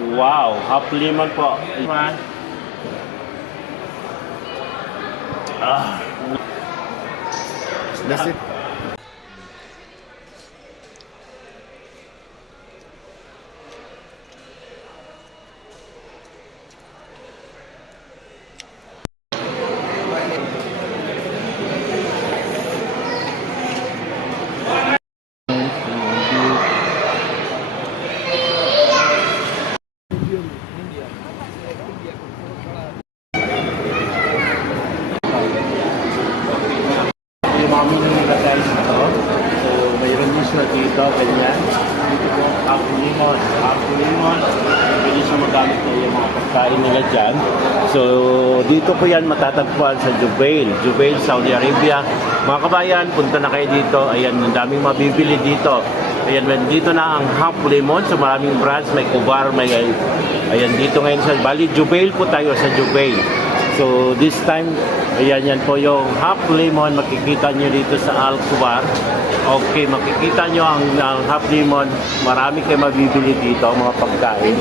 Wow, half lemon po. Man. Ah. That's it. Yung mga menu nila guys na to. So, mayroon din siya dito, ganyan. Dito po, half lemon. Half lemon. Pwede siya magamit na yung mga pagkain nila dyan. So, dito po yan matatagpuan sa Jubail. Jubail, Saudi Arabia. Mga kabayan, punta na kayo dito. Ayan, ang daming mabibili dito. Ayan, dito na ang half lemon. So, maraming brands. May Kubar, may... Ayan, dito ngayon sa Bali. Jubail po tayo sa Jubail. So this time, ayan yan po yung half lemon, makikita nyo dito sa Al-Kubar. Okay, makikita nyo ang half lemon, marami kayo mabibili dito, mga pagkain.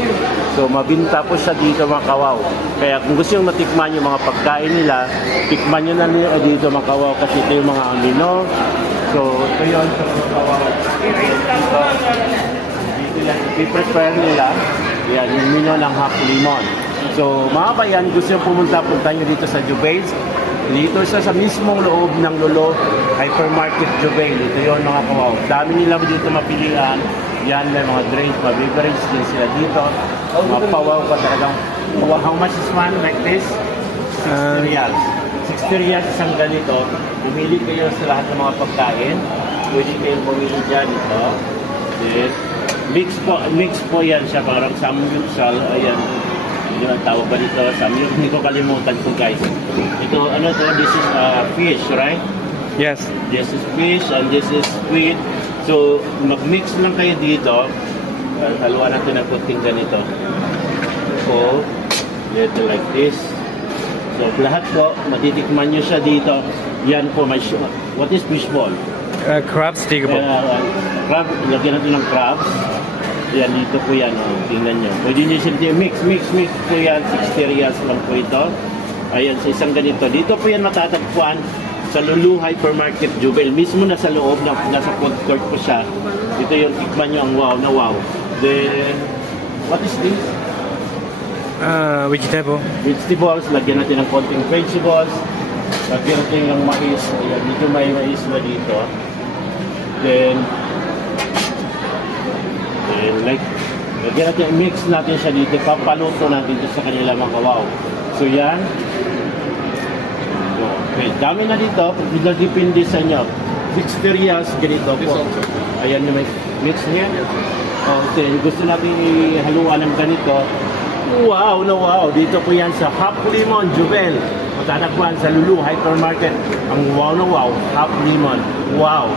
So mabinta po siya dito mga kawaw. Kaya kung gusto nyo matikman yung mga pagkain nila, tikman nyo na nila dito mga kawaw kasi ito yung mga amino. So ito yun sa mga kawaw. Dito lang i-prepare nila. Yan, yung mino ng half lemon. So, mga bayan, gusto nyo punta nyo dito sa Jubail. Dito sa mismong loob ng Lolo Hypermarket Jubail. Ito yun mga kawaw. Dami nila dito mapilian. Yan, may mga drinks, mga beverage din sila dito. Mga pawaw pa talagang. How much is one like this? 60 reals. 60 reals isang ganito. Bumili kayo sa lahat ng mga pagkain. Pwede kayong bumili dyan ito. Then, mix po yan siya. Parang samyuksal. Ayan. Yung tawag ba dito? Hindi ko kalimutan po guys. Ito, ano to? This is fish, right? Yes. This is fish and this is squid. So, mag-mix lang kayo dito. Haluan natin ng kunting ganito. So, dito like this. So, lahat po, matitikman nyo siya dito. Yan po, what is fish ball? Crab stickable. Crab, lagyan natin ng crabs. Yan, dito po yan. Oh. Tingnan nyo. Pwede nyo siya mix po yan. 60 reals lang po ito. Ayan, sa isang ganito. Dito po yan matatagpuan sa Lulu Hypermarket Jubail. Mismo na sa loob, nasa food court po siya. Ito yung tikman nyo ang wow na wow. Then, what is this? Vegetable. Vegetables. Lagyan natin ng konting vegetables. Lagyan natin ng mais. Ayan, dito may mais na dito. Then, like, lagyan natin, mix natin siya dito, papaluto natin dito sa kanila mga kawaw. So yan. Okay, dami na dito, depende sa inyo. 60 reals, ganito po. Ayan yung may mix niya. Okay, gusto natin ihaluan ng ganito. Wow na wow, dito po yan sa half lemon Jubail. Matatagpuan sa Lulu Hypermarket. Ang wow na wow, half lemon. Wow.